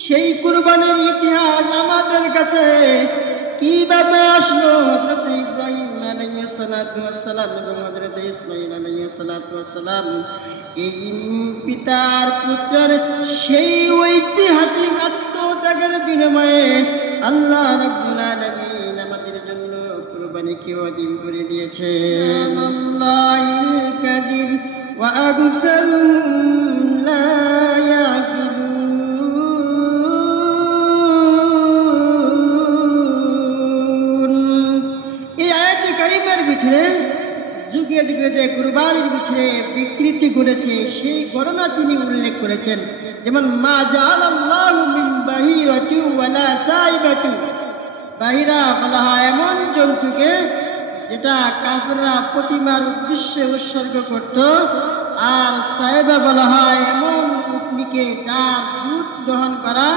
সেই কুরবানির ইতিহাস আমাদের কাছে কিভাবে আসলো? হযরত ইব্রাহিম আলাইহিস সালাতু ওয়াস সালাম এবং হযরত ইসমাঈল আলাইহিস সালাতু ওয়াস সালাম এই পিতার পুত্রের সেই ঐতিহাসিক আত্মত্যাগের বিনিময়ে আল্লাহ রাব্বুল আলামিন আমাদের জন্য কুরবানিকে ওয়াজিব করে দিয়েছেন। আল্লাহিল কাযিব ওয়া আকসারুহুম লা ইয়াকিলুন। এই আয়াতে কারিমার ভিতরে যুগে যুগে যে কুরবানির ভিতরে বিকৃতি ঘটেছে সেই ঘটনা তিনি উল্লেখ করেছেন। যেমন মা জাআলাল্লাহু মিন বাহিরাতি ওয়ালা সাইবাতি, বাহিরা বলা হয় এমন জন্তুকে যেটা কাফেররা প্রতিমার উদ্দেশ্যে উৎসর্গ করত, আর সাইবা বলা হয় এমন উটনিকে যার দুধ গ্রহণ করা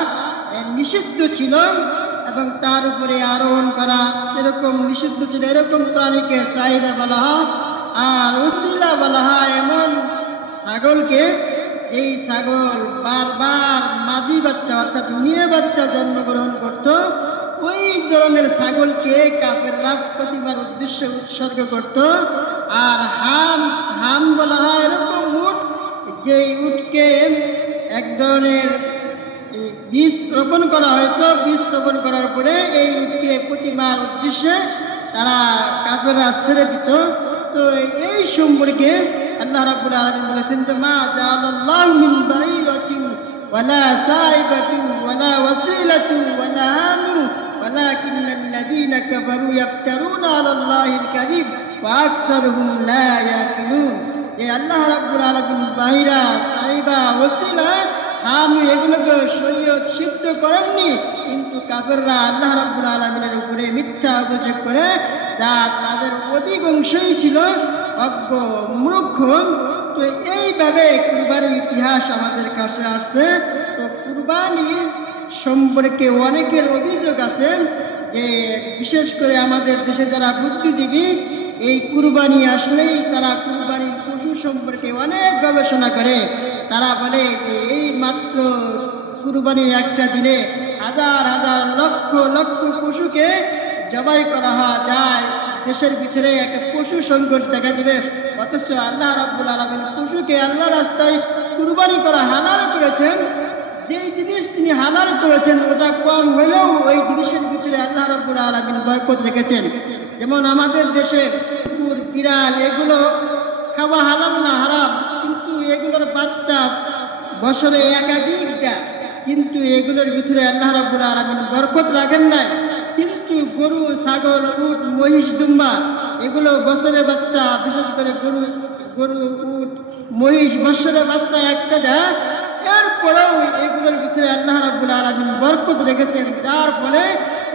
নিষিদ্ধ ছিল এবং তার উপরে আরোহণ করা এরকম নিষিদ্ধ ছিল, এরকম প্রাণীকে সাইবা বলা হয়। আর উসিলা বলা হয় এমন ছাগলকে, এই ছাগল বারবার মাদি বাচ্চা অর্থাৎ মেয়ে বাচ্চা জন্মগ্রহণ করত, ওই ধরনের ছাগলকে কাফেররা প্রতিমার উদ্দেশ্যে উৎসর্গ করত। আর হাম বলা হয় এরকম উট, যে উটকে এক ধরনের বীজ রোপণ করা হয়তো, বীজ রোপণ করার পরে এই উটকে প্রতিমার উদ্দেশ্যে তারা কাফেররা ছেড়ে দিত। তো এই সম্পর্কে আল্লাহ রাব্বুল আলামিন বলেছেন যে মা জাআলাল্লাহু মিন বাহিরাতিন ওয়ালা সাইবাতিন ওয়ালা ওয়াসিলাতিন ওয়ালা হামু ওয়ালাকিন্নাল্লাযীনা কাফারু ইয়াফতারুনা আলাল্লাহিল কাযিব ওয়া আকসারুহুম লা ইয়াকিলুন। যে আল্লাহ রাব্বুল আলামিন বাহিরা, সাইবা, ওয়াসিলা, হামু এগুলোকে শরীয়ত সিদ্ধ করেননি, কিন্তু কাফেররা আল্লাহ রাব্বুল আলামিনের উপরে মিথ্যা অভিযোগ করে, যা তাদের অধিকাংশই ছিল অজ্ঞ মূর্খ। তো এইভাবে কুরবানির ইতিহাস আমাদের কাছে আসছে। তো কুরবানি সম্পর্কে অনেকের অভিযোগ আছে যে বিশেষ করে আমাদের দেশে যারা বুদ্ধিজীবী, এই কুরবানি আসলেই তারা কুরবানির পশু সম্পর্কে অনেক গবেষণা করে। তারা বলে যে এই মাত্র কুরবানির একটা দিনে হাজার হাজার লক্ষ লক্ষ পশুকে জবাই করা যায়, দেশের ভিতরে একটা পশু সংকট দেখা দিবে। অথচ আল্লাহ রাব্বুল আলামিন পশুকে আল্লাহ রাস্তায় কুরবানি করা হালাল করেছেন। যেই জিনিস তিনি হালাল করেছেন ওটা কম হলেও ওই জিনিসের ভিতরে আল্লাহ রাব্বুল আলামিন বরকত রেখেছেন। যেমন আমাদের দেশে কুকুর, বিড়াল এগুলো খাওয়া হালাল না, হারাম, কিন্তু এগুলোর বাচ্চা বছরে একাধিক দেয়, কিন্তু এগুলোর ভিতরে আল্লাহ রাব্বুল আলামিন বরকত রাখেন নাই। কিন্তু গরু, ছাগল, উট, মহিষ, দুম্বা এগুলো বছরে বাচ্চা, বিশেষ করে গরু, উট, মহিষ বছরে বাচ্চা একটা দেয়, এরপরেও এগুলোর ভিতরে আল্লাহ রাব্বুল আলামিন বরকত রেখেছেন, যার ফলে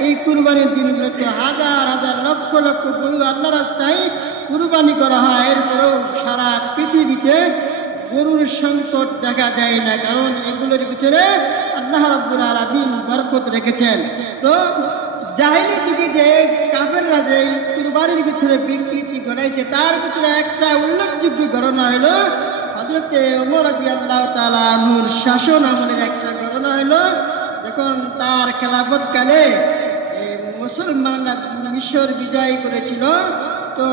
এই কুরবানির দিনগুলোতে হাজার হাজার লক্ষ লক্ষ গরু আল্লাহ রাস্তায় কুরবানি করা হয়। এরপরেও সারা পৃথিবীতে গরুর সংকট দেখা যায় না, কারণ এগুলোর ভিতরে আল্লাহ রাব্বুল আলামিন বরকত রেখেছেন। তো জাহেলি যুগে যে কাফেররা যে কুরবানির ভিতরে বিকৃতি ঘটাইছে, তার ভিতরে একটা উল্লেখযোগ্য ঘটনা হলো হযরত ওমর রাদিয়াল্লাহু তাআলা আনহুর শাসন আমলের একটা ঘটনা হলো, যখন তার খেলাফত কালে মুসলমানরা মিশর বিজয় করেছিল। তো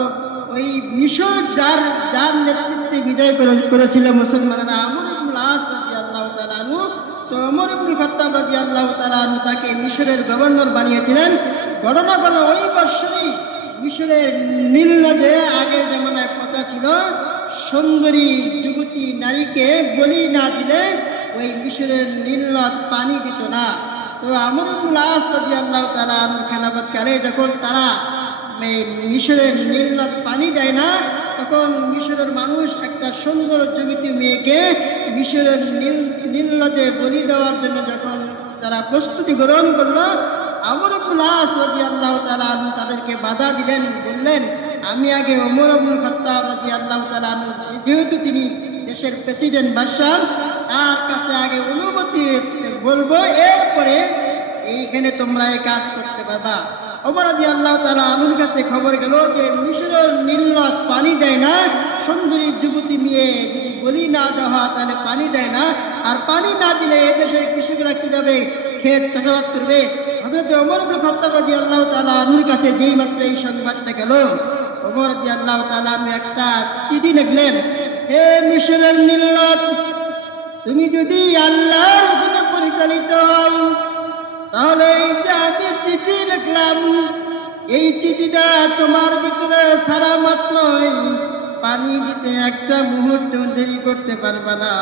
ওই মিশর যার নেতৃত্বে বিজয় করেছিল মুসলমানরা, আমর ইবনুল আস রাদিয়াল্লাহু তাআলা আনহু। তো ওমর ইবনে খাত্তাব রাদিয়াল্লাহু তাআলা আনহু তাকে মিশরের গভর্নর বানিয়েছিলেন। ঘটনা হলো ওই বছরই মিশরের নীল নদে আগের জামানায় প্রথা ছিল, সুন্দরী যুবতী নারীকে বলি না দিলে ওই মিশরের নীল নদ পানি দিত না। তো আমর ইবনুল আস রাদিয়াল্লাহু তাআলা আনহু খেলাফতকালে যখন তারা মিশরের নীল নদ পানি দেয় না, তখন মিশরের মানুষ একটা সুন্দর যুবতী মেয়েকে মিশরের নীল নদে বলি দেওয়ার জন্য যখন তারা প্রস্তুতি গ্রহণ করলো, আমর ইবনুল আস রাদিয়াল্লাহু তাআলা আনহু তাদেরকে বাধা দিলেন, বললেন আমি আগে ওমর ইবনুল খাত্তাব রাদিয়াল্লাহু তাআলা আনহু, যেহেতু তিনি দেশের প্রেসিডেন্ট বাদশা, তার কাছে আগে অনুমতি বলবো, এরপরে এইখানে তোমরা এই কাজ করতে পারবা। ওমর রাদিয়াল্লাহু তাআলা আনহুর কাছে খবর গেল যে মিশরের নীল নদ পানি দেয় না, সুন্দরী যুবতী মেয়ে যদি বলি না দেওয়া তাহলে পানি দেয় না, আর পানি না দিলে এদেশের কৃষকরা কিভাবে ক্ষেত চাষাবাদ করবে? হযরত ওমর ইবনে খাত্তাব রাদিয়াল্লাহু তাআলা আনহুর কাছে যেই মাত্র এই সংবাদটা গেল, ওমর রাদিয়াল্লাহু তাআলা আনহু একটা চিঠি লিখলেন, হে মিশরের মিল্লাত, তুমি যদি আল্লাহর হুকুমে পরিচালিত হও, তাহলে এই যে আমি চিঠি লিখলাম, এই চিঠিটা তোমার ভিতরে সারা মাত্রই পানি দিতে একটা মুহূর্ত দেরি করতে পারবে না।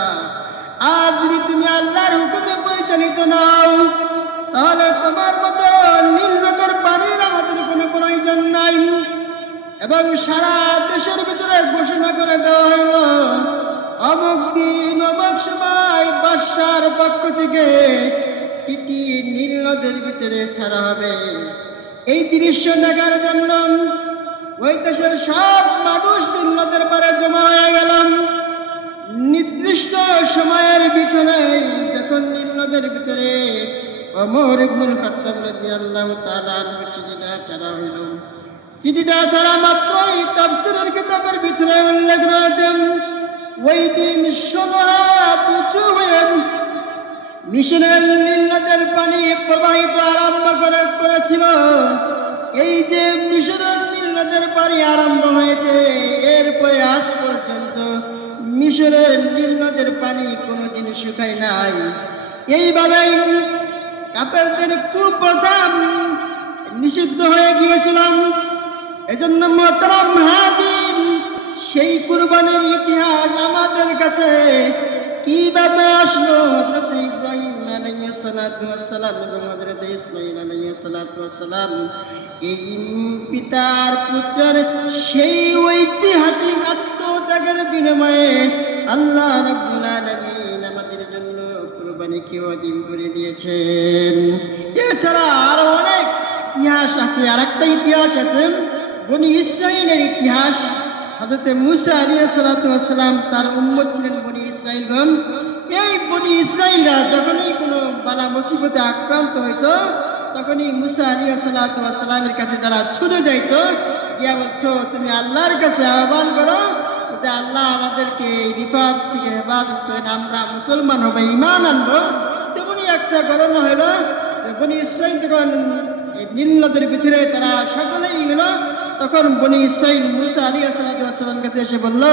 আর যদি তুমি আল্লাহর হুকুমে পরিচালিত না হও, তাহলে তোমার মতো নীল নদের পানির আমাদের কোনো প্রয়োজন নাই। এবং সারা দেশের ভিতরে ঘোষণা করে দেওয়া হইল, অমুক দিন অমুক সময় বাদশার পক্ষ থেকে চিঠি নীল নদের ভিতরে ছাড়া হবে। এই দৃশ্য দেখার জন্য ওই দেশের সব মানুষ নীল নদের পারে জমা হয়ে গেলাম। নির্দিষ্ট সময়ের ভিতরে যখন নীল নদের ভিতরে ওমর ইবনুল খাত্তাব রাদিয়াল্লাহু তাআলা আনহু চিঠিটা ছাড়া হইল, চিঠিটা ছাড়া মাত্রই তাফসীরের কিতাবের ভিতরে উল্লেখ রয়েছে, ওই দিন ১৬ হাত উঁচু হয়ে মিশরের নীল নদের পানি প্রবাহিত আরম্ভ করেছিল। এই যে মিশরের নীল নদের পানি আরম্ভ হয়েছে, এরপরে আজ পর্যন্ত মিশরের নীল নদের পানি কোনোদিন শুকায় নাই। এইভাবেই কাফেরদের কুপ্রথা নিষিদ্ধ হয়ে গিয়েছিলাম। এজন্য মোহতারাম হাজির, সেই কুরবানির ইতিহাস আমাদের কাছে কিভাবে আসলো? হযরত ইব্রাহিম আলাইহিস সালাতু ওয়াস সালাম এবং হযরত ইসমাঈল আলাইহিস সালাতু ওয়াস সালাম, এই পিতার পুত্রের সেই ঐতিহাসিক আত্মত্যাগের বিনিময়ে আল্লাহ রাব্বুল আলামিন আমাদের জন্য কুরবানিকে ওয়াজিব করে দিয়েছেন। এছাড়া আরো অনেক ইতিহাস আছে। আর একটা ইতিহাস আছে বনি ইসরাইলের ইতিহাস। হযরত মূসা আলাইহিস সালাতু ওয়াস সালাম, তার উম্মত ছিলেন বনি ইসরাইলগণ। এই বনি ইসরাইলরা যখনই কোনো বালা মুসিবতে আক্রান্ত হইতো, তখনই মূসা আলাইহিস সালাতু ওয়াস সালামের কাছে তারা ছুটে যাইতো, গিয়া বলতো, তুমি আল্লাহর কাছে আহ্বান করো যাতে আল্লাহ আমাদেরকে এই বিপদ থেকে হেফাজত করেন, আমরা মুসলমান হবো, ঈমান আনবো। তেমনই একটা ঘটনা হলো, বনি ইসরাইল যখন নীল নদের ভিতরে তারা সকলেই গেল, তখন বনি ইসরাইল মূসা আলাইহিস সালামের কাছে এসে বলল,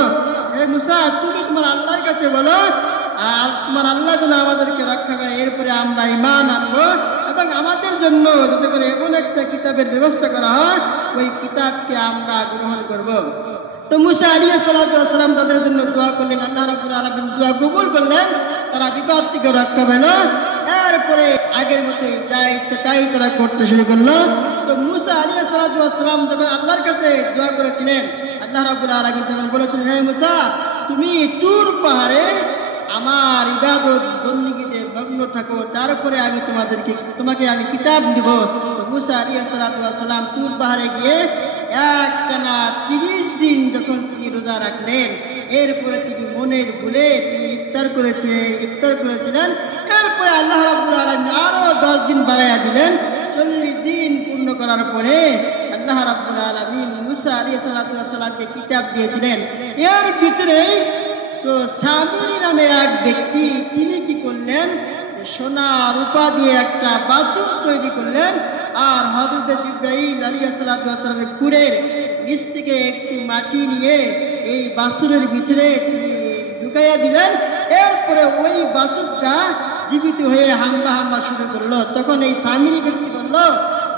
হে মূসা, তুমি তোমার আল্লাহর কাছে বলো, আর তোমার আল্লাহ যেন আমাদেরকে রক্ষা করে, এরপরে আমরা ঈমান আনবো এবং আমাদের জন্য যাতে করে এমন একটা কিতাবের ব্যবস্থা করা হয়, ওই কিতাবকে আমরা গ্রহণ করব। তো মূসা আলাইহিস সালাম তাদের জন্য দোয়া করলেন, আল্লাহ রাব্বুল আলামিন দোয়া কবুল করলেন, তারা বিপদ থেকে রক্ষা পেল। এরপরে আগের মতোই যা ইচ্ছে তাই তারা করতে শুরু করলো। তো মূসা আলাইহিস সালাম যখন আল্লাহর কাছে দোয়া করেছিলেন, আল্লাহ রাব্বুল আলামিন তখন বলেছিলেন, হে মূসা, তুমি তুর পাহাড়ে আমার ইবাদত বন্দেগীতে মগ্ন থাকো, তারপরে আমি তোমাকে আমি কিতাব দিব। তো মূসা আলাইহিস সালাম তুর পাহাড়ে গিয়ে একটানা 30 দিন যখন তিনি রোজা রাখলেন, এরপরে তিনি মনের ভুলে তিনি ইফতার করেছিলেন। এরপরে আল্লাহ রাব্বুল আলামিন আরো 10 দিন বাড়াইয়া দিলেন। 40 দিন পূর্ণ করার পরে আল্লাহ রাব্বুল আলামিন মূসা আলাইহিস সালামকে কিতাব দিয়েছিলেন। এর ভিতরে তো সামিরি নামে এক ব্যক্তি, তিনি কি করলেন, সোনা রূপা দিয়ে একটা বাছুর তৈরি করলেন, আর হযরত জিবরাইল আলাইহিস সালামের খুরের নিচ থেকে একটু মাটি নিয়ে এই বাছুরের ভিতরে তিনি ঢুকাইয়া দিলেন। এরপরে ওই বাছুরটা জীবিত হয়ে হাম্বা শুরু করলো। তখন এই সামিরি ব্যক্তি বলল,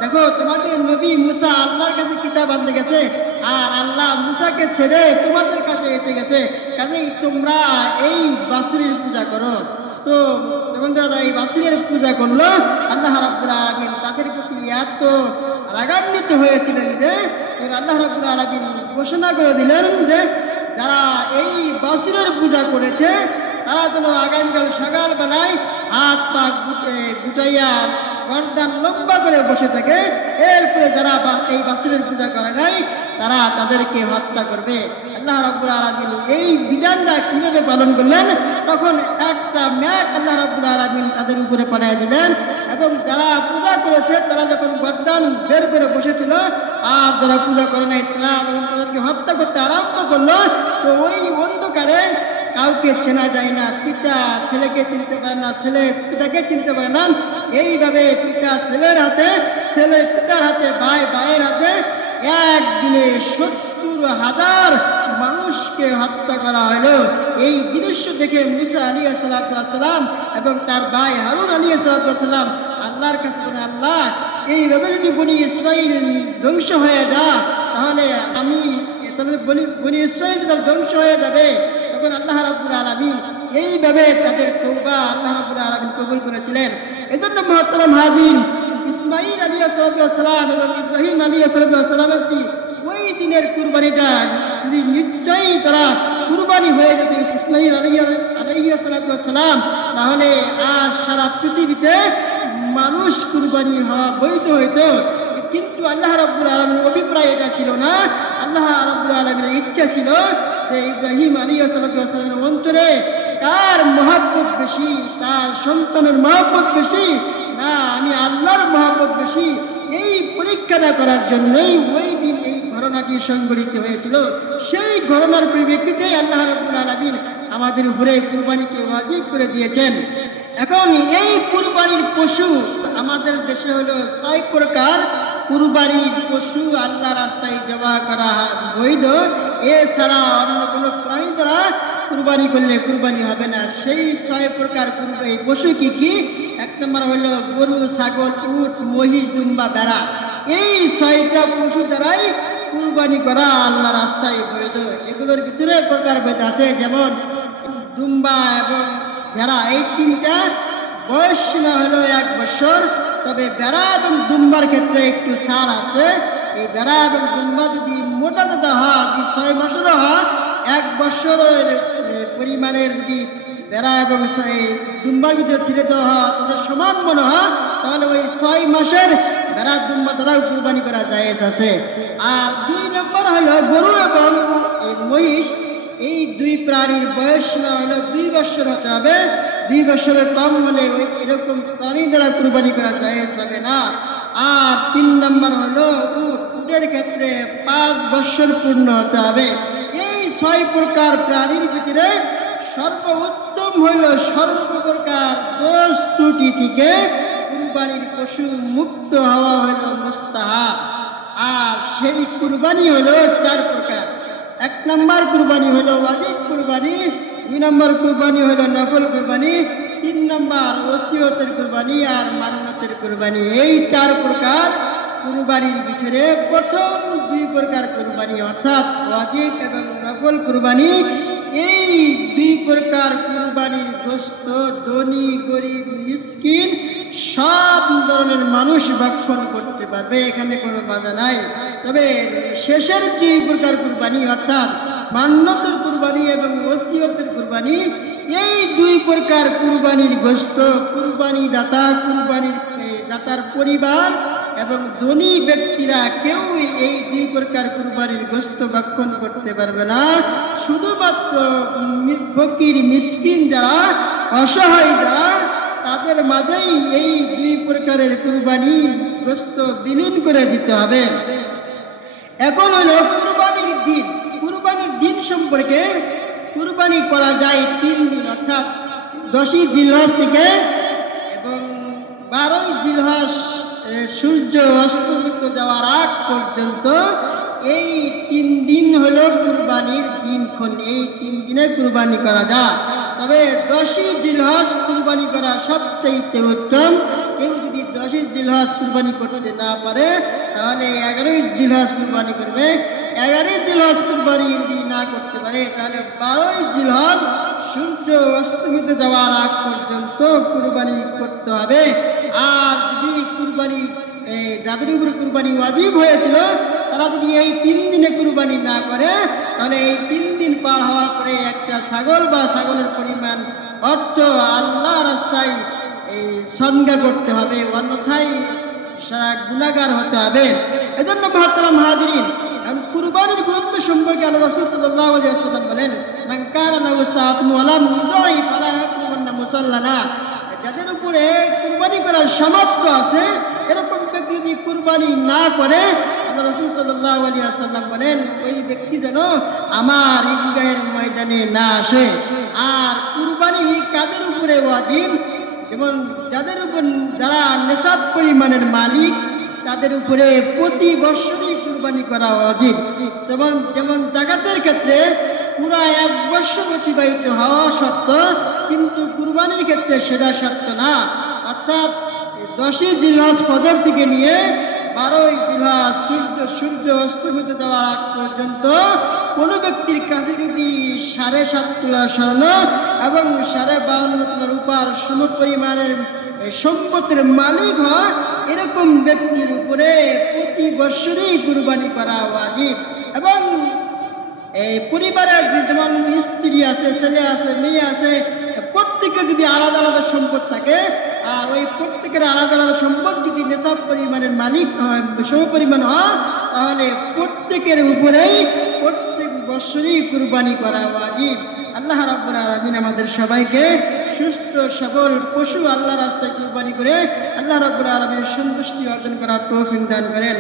দেখো, তোমাদের নবী মূসা আল্লাহর কাছে কিতাব আনতে গেছে, আর আল্লাহ মূসাকে ছেড়ে তোমাদের কাছে এসে গেছে, কাজেই তোমরা এই বাছুরের পূজা করো। তো যখন তারা এই বাছুরের পূজা করলো, আল্লাহ রাব্বুল আলামিন তাদের প্রতি এত রাগান্বিত হয়েছিলেন যে আল্লাহ রাব্বুল আলামিন ঘোষণা করে দিলেন যে যারা এই বাছুরের পূজা করেছে তারা যেন আগামীকাল সকালবেলায় হাত পা গুটাইয়া গর্দান লম্বা করে বসে থাকে। এরপরে যারা এই বাছুরের পূজা করে নাই তারা তাদেরকে হত্যা করবে। আল্লাহ রাব্বুল আলামিন এই বিধানটা কিভাবে পালন করলেন? তখন একটা মেঘ আল্লাহ রাব্বুল আলামিন তাদের উপরে পাঠিয়ে দিলেন, এবং যারা পূজা করেছে তারা যখন গর্দান বের করে বসেছিল, আর যারা পূজা করে নাই তারা যখন তাদেরকে হত্যা করতে আরম্ভ করলো, তো ওই অন্ধকারে কাউকে চেনা যায় না, পিতা ছেলেকে চিনতে পারে না, ছেলে পিতাকে চিনতে পারে না। এইভাবে পিতা ছেলের হাতে, ছেলে পিতার হাতে, ভাই ভাইয়ের হাতে একদিনে 70,000 মানুষকে হত্যা করা হলো। এই দৃশ্য দেখে মুসা আলাইহিস সালাম এবং তার ভাই হারুন আলাইহিস সালাম আল্লাহর কাছে বলেন, আল্লাহ, এইভাবে যদি বনি ইসরাইল ধ্বংস হয়ে যায় তাহলে বনি ইসরাইল ধ্বংস হয়ে যাবে। তখন আল্লাহ রাব্বুল আলামিন এইভাবে তাদের তওবা আল্লাহ রাব্বুল আলামিন কবুল করেছিলেন। এজন্য মুহতারাম হাজিরিন, ইসমাঈল আলাইহিস সালাম এবং ইব্রাহিম আলাইহিস সালামের ওই দিনের কুরবানিটা নিশ্চয়ই তারা কুরবানি হয়ে যেত ইসমাঈল আলাইহিস সালাম, তাহলে আজ সারা পৃথিবীতে মানুষ কুরবানি হওয়া বৈধ হইতো। কিন্তু আল্লাহ রাব্বুল আলামিনের অভিপ্রায় এটা ছিল না। আল্লাহ রাব্বুল আলামিনের ইচ্ছা ছিল যে ইব্রাহিম আলাইহিস সালামের অন্তরে কার মহব্বত বেশি, তার সন্তানের মহব্বত বেশি না আমি আল্লাহর মহব্বত বেশি, এই পরীক্ষাটা করার জন্যই ওই দিন এই ঘটনাটি সংঘটিত হয়েছিল। সেই ঘটনার পরিপ্রেক্ষিতে আল্লাহ রাব্বুল আলামিন আমাদের উপরে কুরবানিকে ওয়াজিব করে দিয়েছেন। এখন এই কুরবানির পশু আমাদের দেশে হলো 6 প্রকার কুরবানির পশু আল্লাহ রাস্তায় জবাহ করা বৈধ। এছাড়া অন্য কোনো প্রাণী দ্বারা কুরবানি করলে কুরবানি হবে না। সেই 6 প্রকার এই পশু কি কি? 1 নম্বর হলো গরু, ছাগল, উট, মহিষ, দুম্বা, ভেড়া। এই 6টা পশু দ্বারাই কুরবানি করা আল্লাহ রাস্তায় বৈধ। এগুলোর ভিতরে প্রকার ভেদ আছে, যেমন দুম্বা এবং ভেড়া, এই 3টা বয়স সীমা হলো 1 বছর। তবে ভেড়া এবং দুম্বার ক্ষেত্রে একটু ছাড় আছে। এই ভেড়া এবং দুম্বা যদি মোটা দাদা হয়, 6 মাসেরও হয়, 1 বছরের পরিমাণের যদি ভেড়া এবং দুম্বার ভিতরে ছেড়ে দেওয়া হয়, তাদের সমান মনে হয়, তাহলে ওই 6 মাসের ভেড়া দুম্বা দ্বারাও কুরবানি করা জায়েজ আছে। আর 2 নম্বর হলো গরু এবং মহিষ। এই 2 প্রাণীর বয়স সীমা হলো 2 বছর হতে হবে। 2 বছরের কম হলে ওই এরকম প্রাণী দ্বারা কুরবানি করা জায়েজ হবে না। আর 3 নম্বর হলো উটের ক্ষেত্রে 5 বছর পূর্ণ হতে হবে। এই 6 প্রকার প্রাণীর ভিতরে সর্বোত্তম হইল সর্বপ্রকার দোষ ত্রুটি থেকে কুরবানির পশু মুক্ত হওয়া হইল মুস্তাহাব। আর সেই কুরবানি হলো 4 প্রকার। 1 নম্বর কুরবানি হলো ওয়াজিব কুরবানি, 2 নম্বর কুরবানি হলো নফল কুরবানি, 3 নম্বর ওসিয়তের কুরবানি আর মান্নতের কুরবানি। এই 4 প্রকার কুরবানির ভিতরে প্রথম 2 প্রকার কুরবানি অর্থাৎ ওয়াজিব এবং নফল কুরবানি, এই 2 প্রকার কুরবানির গোশত ধনী গরিব মিসকিন সব ধরনের মানুষ ভক্ষণ করতে পারবে, এখানে কোনো বাধা নাই। তবে শেষের 2 প্রকার কুরবানি অর্থাৎ মান্নতের কুরবানি এবং ওসিয়তের কুরবানি, এই 2 প্রকার কুরবানির গোশত কুরবানি দাতার পরিবার এবং ধনী ব্যক্তিরা কেউ এই 2 প্রকার কুরবানির গোশত ভক্ষণ করতে পারবে না। শুধুমাত্র ফকির মিসকিন যারা, অসহায় যারা, তাদের মাঝেই এই 2 প্রকারের কুরবানি গোশত বিলীন করে দিতে হবে। এখন হলো কুরবানির দিন। কুরবানির দিন সম্পর্কে কুরবানি করা যায় 3 দিন অর্থাৎ 10ই জিলহজ থেকে এবং 12ই জিলহজ সূর্য অস্তমিত যাওয়ার আগ পর্যন্ত। এই 3 দিন হলো কুরবানির দিনক্ষণ। এই 3 দিনে কুরবানি করা যায়। তবে 10ই জিলহজ কুরবানি করা সবচেয়ে উত্তম। কেউ যদি 10ই জিলহজ কুরবানি করতে না পারে তাহলে 11ই জিলহজ কুরবানি করবে। 11ই জিলহজ কুরবানি যদি না করতে পারে তাহলে 12ই জিলহজ সূর্য অস্তমিত যাওয়ার আগ পর্যন্ত কুরবানি করতে হবে। আর যদি কুরবানি যাদের উপর কুরবানি ওয়াজিব হয়েছিল তারা যদি এই 3 দিনে কুরবানি না করে তাহলে এই 3 দিন পার হওয়ার পরে একটা ছাগল বা ছাগলের পরিমাণ অর্থ আল্লাহ রাস্তায় সদকা করতে হবে, অন্যথায় সারা গুনাহগার হতে হবে। এজন্য মুহতারাম হাজিরিন, কুরবানির গুরুত্ব সম্পর্কে আল্লাহ রাসূল সাল্লাল্লাহু আলাইহি ওয়াসাল্লাম বলেন, মান কানা লাহু সাআতুন ওয়া লাম ইউদাই ফালা ইয়াকুমান্না মুসাল্লানা। যাদের উপরে কুরবানি করার সামর্থ্য আছে এরকম ব্যক্তি যদি কুরবানি না করে আল্লাহ রাসূল সাল্লাল্লাহু আলাইহি ওয়াসাল্লাম বলেন ওই ব্যক্তি যেন আমার ঈদগাহের ময়দানে না আসে। আর কুরবানি কাদের উপরে ওয়াজিব? যেমন যাদের উপর যারা নেশাব পরিমাণের মালিক তাদের উপরে প্রতি বছরই কুরবানি করা ওয়াজিব। যেমন জাকাতের ক্ষেত্রে পুরা 1 বছর অতিবাহিত হওয়া শর্ত, কিন্তু কুরবানির ক্ষেত্রে সেটা শর্ত না। অর্থাৎ 10ই জিলহজ ফজর থেকে নিয়ে 12ই জিলহজ সূর্য অস্তমিত যাওয়ার আগ পর্যন্ত কোনো ব্যক্তির কাছে যদি 7.5 তোলা স্বর্ণ এবং 52.5 তোলা রূপার সমপরিমাণের সম্পদের মালিক হয়, এরকম ব্যক্তির উপরে প্রতি বছরই কুরবানি করা ওয়াজিব। এবং এই পরিবারের যেমন স্ত্রী আছে, ছেলে আছে, মেয়ে আছে, প্রত্যেকের যদি আলাদা আলাদা সম্পদ থাকে, আর ওই প্রত্যেকের আলাদা আলাদা সম্পদ যদি নেশাব পরিমাণের মালিক সমপরিমাণ হয়, তাহলে প্রত্যেকের উপরেই প্রত্যেক বছরই কুরবানি করা ওয়াজিব। আল্লাহ রাব্বুল আলামিন আমাদের সবাইকে সুস্থ সবল পশু আল্লাহর রাস্তায় কুরবানি করে আল্লাহ রাব্বুল আলামিনের সন্তুষ্টি অর্জন করার তৌফিক দান করেন।